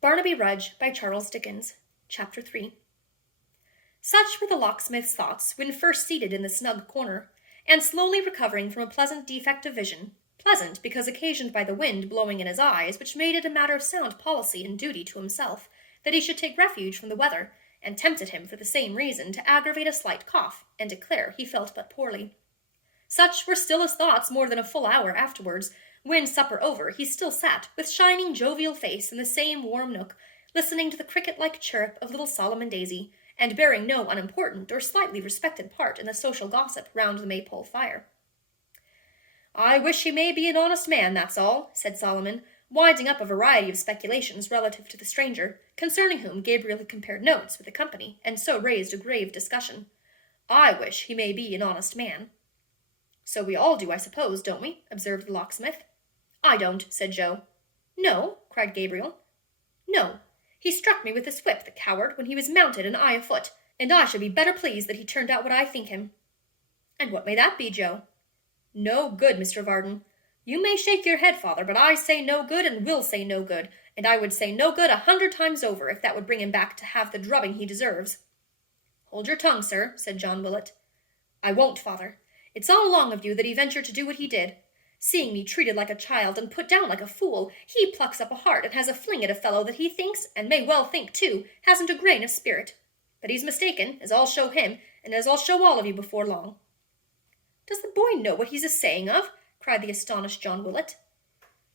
Barnaby Rudge by Charles Dickens. Chapter 3. Such were the locksmith's thoughts when first seated in the snug corner, and slowly recovering from a pleasant defect of vision, pleasant because occasioned by the wind blowing in his eyes, which made it a matter of sound policy and duty to himself that he should take refuge from the weather, and tempted him for the same reason to aggravate a slight cough, and declare he felt but poorly. Such were still his thoughts more than a full hour afterwards, when, supper over, he still sat, with shining jovial face in the same warm nook, listening to the cricket-like chirrup of little Solomon Daisy, and bearing no unimportant or slightly respected part in the social gossip round the maypole fire. "I wish he may be an honest man, that's all," said Solomon, winding up a variety of speculations relative to the stranger, concerning whom Gabriel had compared notes with the company, and so raised a grave discussion. "I wish he may be an honest man." "So we all do, I suppose, don't we?" observed the locksmith. "I don't," said Joe. "No?" cried Gabriel. "No. He struck me with his whip, the coward, when he was mounted and I afoot, and I should be better pleased that he turned out what I think him." "And what may that be, Joe?" "No good, Mr. Varden. You may shake your head, father, but I say no good and will say no good, and I would say no good 100 times over if that would bring him back to have the drubbing he deserves." "Hold your tongue, sir," said John Willett. "I won't, father. It's all along of you that he ventured to do what he did. Seeing me treated like a child and put down like a fool, he plucks up a heart and has a fling at a fellow that he thinks, and may well think too, hasn't a grain of spirit. But he's mistaken, as I'll show him, and as I'll show all of you before long." "Does the boy know what he's a-saying of?" cried the astonished John Willett.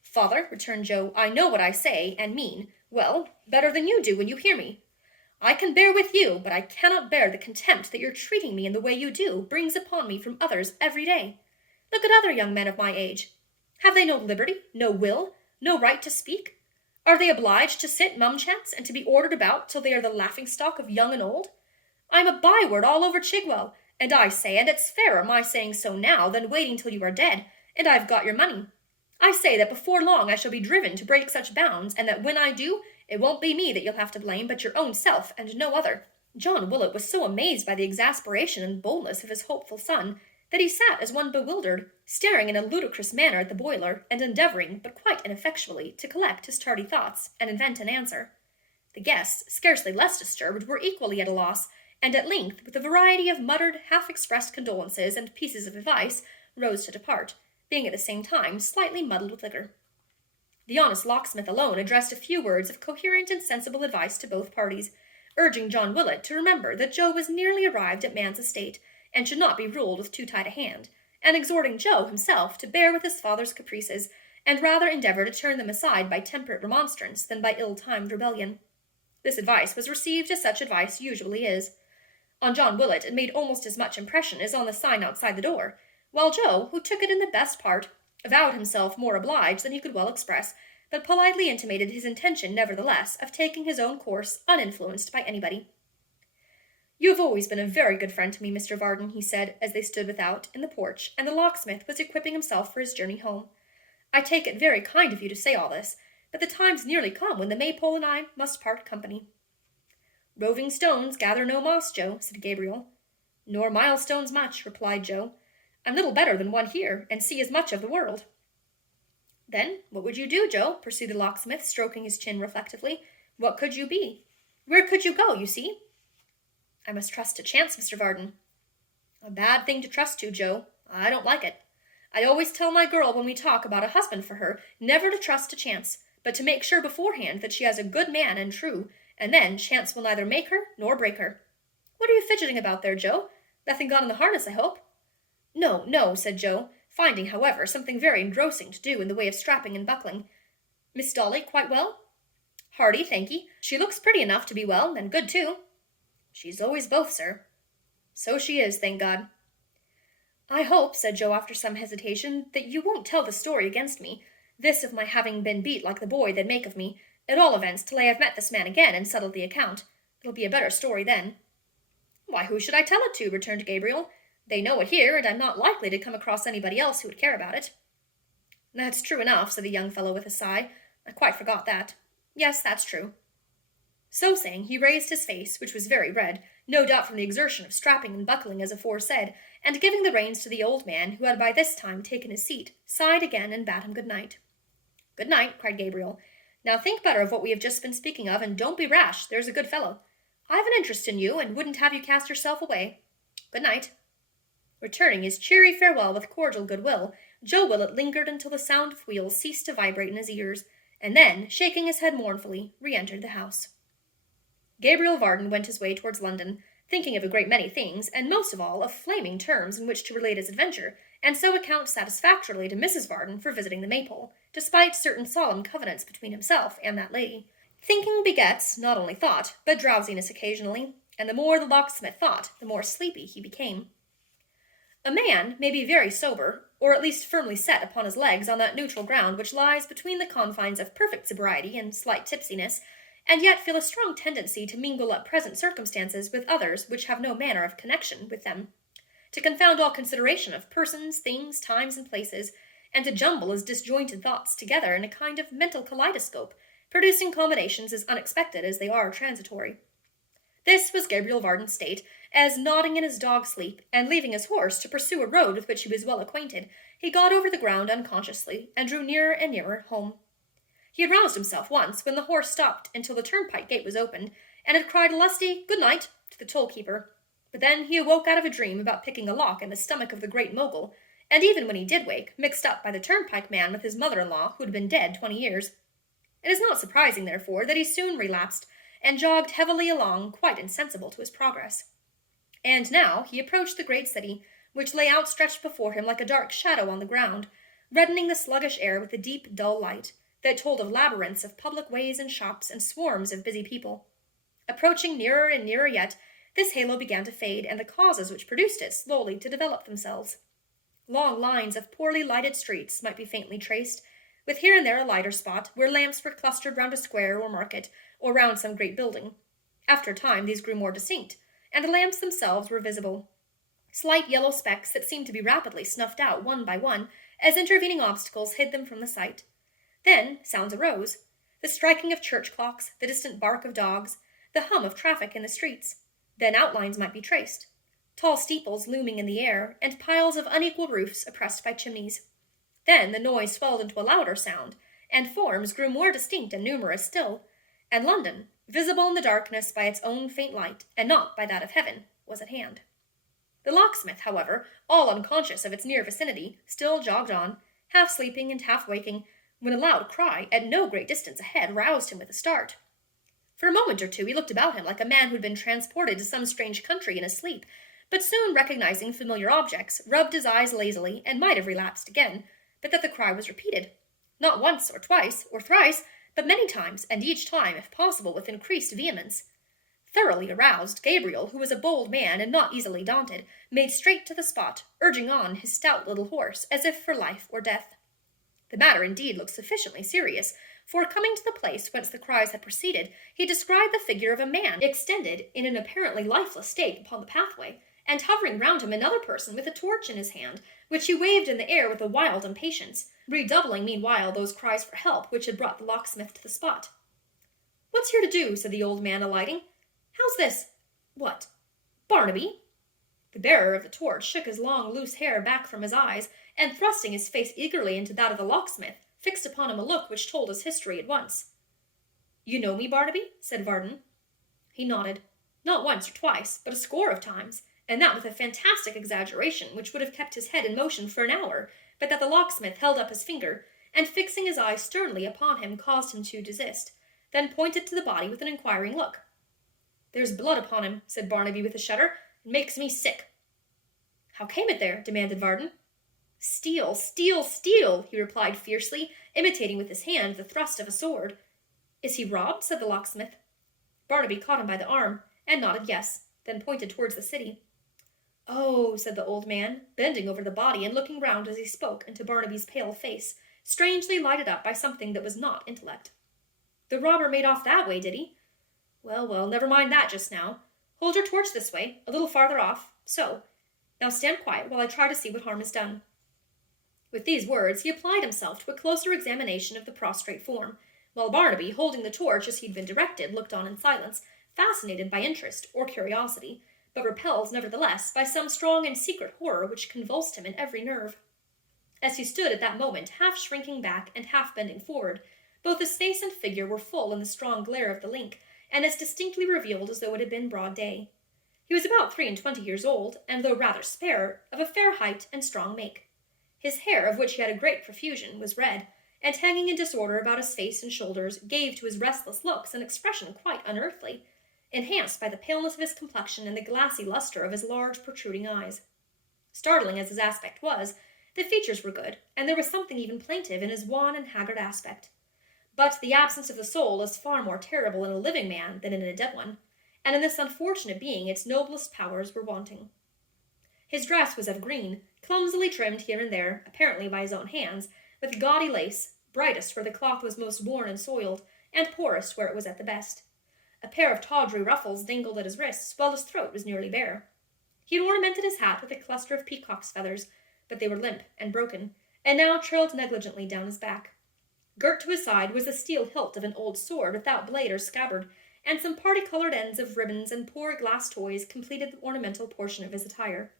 "Father," returned Joe, "I know what I say and mean, well, better than you do when you hear me. I can bear with you, but I cannot bear the contempt that your treating me in the way you do brings upon me from others every day. Look at other young men of my age. Have they no liberty, no will, no right to speak? Are they obliged to sit mumchance and to be ordered about till they are the laughing-stock of young and old? I'm a byword all over Chigwell, and I say, and it's fairer my saying so now than waiting till you are dead, and I've got your money. I say that before long I shall be driven to break such bounds, and that when I do, it won't be me that you'll have to blame, but your own self, and no other." John Willett was so amazed by the exasperation and boldness of his hopeful son that he sat as one bewildered, staring in a ludicrous manner at the boiler, and endeavouring, but quite ineffectually, to collect his tardy thoughts, and invent an answer. The guests, scarcely less disturbed, were equally at a loss, and at length, with a variety of muttered, half-expressed condolences and pieces of advice, rose to depart, being at the same time slightly muddled with liquor. The honest locksmith alone addressed a few words of coherent and sensible advice to both parties, urging John Willett to remember that Joe was nearly arrived at man's estate, and should not be ruled with too tight a hand, and exhorting Joe himself to bear with his father's caprices, and rather endeavour to turn them aside by temperate remonstrance than by ill-timed rebellion. This advice was received as such advice usually is. On John Willett it made almost as much impression as on the sign outside the door, while Joe, who took it in the best part, avowed himself more obliged than he could well express, but politely intimated his intention, nevertheless, of taking his own course uninfluenced by anybody. "You have always been a very good friend to me, Mr. Varden," he said, as they stood without, in the porch, and the locksmith was equipping himself for his journey home. "I take it very kind of you to say all this, but the time's nearly come when the maypole and I must part company." "Roving stones gather no moss, Joe," said Gabriel. "Nor milestones much," replied Joe. "I'm little better than one here, and see as much of the world." "Then what would you do, Joe?" pursued the locksmith, stroking his chin reflectively. "What could you be? Where could you go, you see?" "I must trust to chance, Mr. Varden." "A bad thing to trust to, Joe. I don't like it. I always tell my girl when we talk about a husband for her never to trust to chance, but to make sure beforehand that she has a good man and true, and then chance will neither make her nor break her. What are you fidgeting about there, Joe? Nothing got in the harness, I hope?" "No, no," said Joe, finding, however, something very engrossing to do in the way of strapping and buckling. "Miss Dolly quite well?" "Hearty, thank'ee. She looks pretty enough to be well, and good too." "She's always both, sir." "So she is, thank God." "I hope," said Joe after some hesitation, "that you won't tell the story against me, this of my having been beat like the boy they'd make of me, at all events till I have met this man again and settled the account. It'll be a better story then." "Why, who should I tell it to?" returned Gabriel. "They know it here, and I'm not likely to come across anybody else who would care about it." "That's true enough," said the young fellow with a sigh. "I quite forgot that. Yes, that's true." So saying, he raised his face, which was very red, no doubt from the exertion of strapping and buckling as aforesaid, and giving the reins to the old man, who had by this time taken his seat, sighed again and bade him good night. "Good night," cried Gabriel. Now think better of what we have just been speaking of, and don't be rash, there's a good fellow. I have an interest in you, and wouldn't have you cast yourself away. Good night." Returning his cheery farewell with cordial goodwill, Joe Willet lingered until the sound of wheels ceased to vibrate in his ears, and then, shaking his head mournfully, re-entered the house. Gabriel Varden went his way towards London, thinking of a great many things, and most of all of flaming terms in which to relate his adventure, and so account satisfactorily to Mrs. Varden for visiting the Maypole, despite certain solemn covenants between himself and that lady. Thinking begets not only thought, but drowsiness occasionally, and the more the locksmith thought, the more sleepy he became. A man may be very sober, or at least firmly set upon his legs on that neutral ground which lies between the confines of perfect sobriety and slight tipsiness, and yet feel a strong tendency to mingle up present circumstances with others which have no manner of connection with them, to confound all consideration of persons, things, times, and places, and to jumble his disjointed thoughts together in a kind of mental kaleidoscope, producing combinations as unexpected as they are transitory. This was Gabriel Varden's state, as, nodding in his dog sleep, and leaving his horse to pursue a road with which he was well acquainted, he got over the ground unconsciously, and drew nearer and nearer home. He had roused himself once, when the horse stopped until the turnpike gate was opened, and had cried a lusty "good night" to the toll-keeper. But then he awoke out of a dream about picking a lock in the stomach of the great mogul, and even when he did wake, mixed up by the turnpike man with his mother-in-law, who had been dead 20 years. It is not surprising, therefore, that he soon relapsed, and jogged heavily along, quite insensible to his progress. And now he approached the great city, which lay outstretched before him like a dark shadow on the ground, reddening the sluggish air with a deep, dull light, that told of labyrinths of public ways and shops and swarms of busy people. Approaching nearer and nearer yet, this halo began to fade, and the causes which produced it slowly to develop themselves. Long lines of poorly lighted streets might be faintly traced, with here and there a lighter spot, where lamps were clustered round a square or market, or round some great building. After a time these grew more distinct, and the lamps themselves were visible, slight yellow specks that seemed to be rapidly snuffed out one by one, as intervening obstacles hid them from the sight. Then sounds arose, the striking of church clocks, the distant bark of dogs, the hum of traffic in the streets. Then outlines might be traced, tall steeples looming in the air, and piles of unequal roofs oppressed by chimneys. Then the noise swelled into a louder sound, and forms grew more distinct and numerous still, and London, visible in the darkness by its own faint light, and not by that of heaven, was at hand. The locksmith, however, all unconscious of its near vicinity, still jogged on, half sleeping and half waking, when a loud cry, at no great distance ahead, roused him with a start. For a moment or two he looked about him like a man who had been transported to some strange country in his sleep, but soon recognizing familiar objects, rubbed his eyes lazily, and might have relapsed again, but that the cry was repeated, not once or twice or thrice, but many times, and each time, if possible, with increased vehemence. Thoroughly aroused, Gabriel, who was a bold man and not easily daunted, made straight to the spot, urging on his stout little horse, as if for life or death. The matter indeed looked sufficiently serious, for coming to the place whence the cries had proceeded, he descried the figure of a man extended in an apparently lifeless state upon the pathway, and hovering round him another person with a torch in his hand, which he waved in the air with a wild impatience, redoubling meanwhile those cries for help which had brought the locksmith to the spot. "What's here to do?" said the old man, alighting. "How's this? What? Barnaby?" The bearer of the torch shook his long loose hair back from his eyes, and thrusting his face eagerly into that of the locksmith, fixed upon him a look which told his history at once. "You know me, Barnaby?" said Varden. He nodded, not once or twice, but a score of times, and that with a fantastic exaggeration which would have kept his head in motion for an hour, but that the locksmith held up his finger, and fixing his eye sternly upon him caused him to desist, then pointed to the body with an inquiring look. "There's blood upon him," said Barnaby with a shudder. "It makes me sick." "How came it there?" demanded Varden. "Steel, steel, steel," he replied fiercely, imitating with his hand the thrust of a sword. "Is he robbed?" said the locksmith. Barnaby caught him by the arm, and nodded yes, then pointed towards the city. "Oh," said the old man, bending over the body and looking round as he spoke into Barnaby's pale face, strangely lighted up by something that was not intellect. "The robber made off that way, did he? Well, well, never mind that just now. Hold your torch this way, a little farther off. So. Now stand quiet while I try to see what harm is done." With these words he applied himself to a closer examination of the prostrate form, while Barnaby, holding the torch as he had been directed, looked on in silence, fascinated by interest or curiosity, but repelled, nevertheless, by some strong and secret horror which convulsed him in every nerve. As he stood at that moment half shrinking back and half bending forward, Both his face and figure were full in the strong glare of the link, and as distinctly revealed as though it had been broad day. He was about 23 years old, and though rather spare, of a fair height and strong make. His hair, of which he had a great profusion, was red, and hanging in disorder about his face and shoulders, gave to his restless looks an expression quite unearthly, enhanced by the paleness of his complexion and the glassy lustre of his large protruding eyes. Startling as his aspect was, the features were good, and there was something even plaintive in his wan and haggard aspect. But the absence of the soul is far more terrible in a living man than in a dead one, and in this unfortunate being its noblest powers were wanting. His dress was of green, clumsily trimmed here and there, apparently by his own hands, with gaudy lace, brightest where the cloth was most worn and soiled, and poorest where it was at the best. A pair of tawdry ruffles dangled at his wrists, while his throat was nearly bare. He had ornamented his hat with a cluster of peacock's feathers, but they were limp and broken, and now trailed negligently down his back. Girt to his side was the steel hilt of an old sword without blade or scabbard, and some party-colored ends of ribbons and poor glass toys completed the ornamental portion of his attire.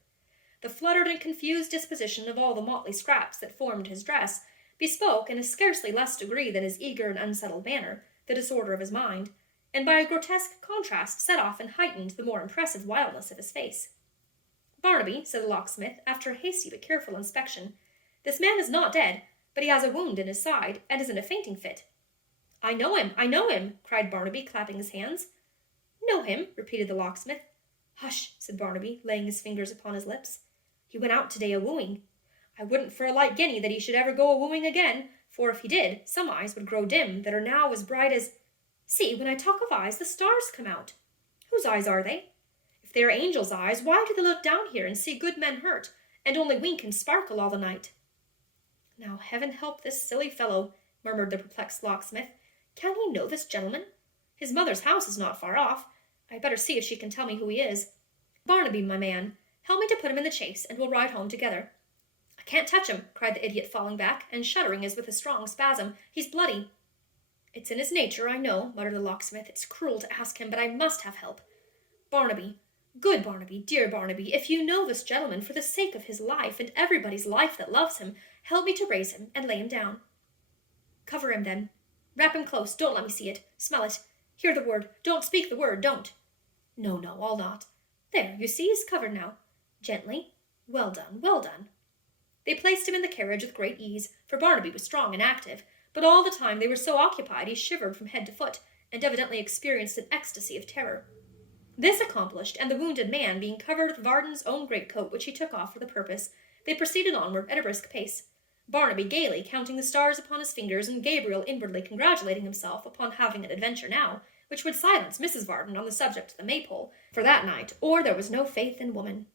The fluttered and confused disposition of all the motley scraps that formed his dress bespoke, in a scarcely less degree than his eager and unsettled manner, the disorder of his mind, and by a grotesque contrast set off and heightened the more impressive wildness of his face. "Barnaby," said the locksmith, after a hasty but careful inspection, "this man is not dead, but he has a wound in his side, and is in a fainting fit." "I know him," cried Barnaby, clapping his hands. "Know him?" repeated the locksmith. "Hush," said Barnaby, laying his fingers upon his lips. "He went out today a-wooing. I wouldn't for a light guinea that he should ever go a-wooing again, for if he did, some eyes would grow dim that are now as bright as— See, when I talk of eyes, the stars come out. Whose eyes are they? If they are angels' eyes, why do they look down here and see good men hurt, and only wink and sparkle all the night?" "Now heaven help this silly fellow," murmured the perplexed locksmith. "Can he know this gentleman? His mother's house is not far off. I'd better see if she can tell me who he is. Barnaby, my man, help me to put him in the chaise, and we'll ride home together." "I can't touch him," cried the idiot, falling back, and shuddering as with a strong spasm. "He's bloody." "It's in his nature, I know," muttered the locksmith. "It's cruel to ask him, but I must have help. Barnaby, good Barnaby, dear Barnaby, if you know this gentleman, for the sake of his life, and everybody's life that loves him, help me to raise him and lay him down. Cover him, then. Wrap him close. Don't let me see it. Smell it. Hear the word. Don't speak the word. Don't. No, I'll not. There, you see, he's covered now. Gently. Well done, well done." They placed him in the carriage with great ease, for Barnaby was strong and active, but all the time they were so occupied he shivered from head to foot, and evidently experienced an ecstasy of terror. This accomplished, and the wounded man being covered with Varden's own greatcoat, which he took off for the purpose, they proceeded onward at a brisk pace, Barnaby gaily counting the stars upon his fingers, and Gabriel inwardly congratulating himself upon having an adventure now, which would silence Mrs. Varden on the subject of the Maypole for that night, or there was no faith in woman.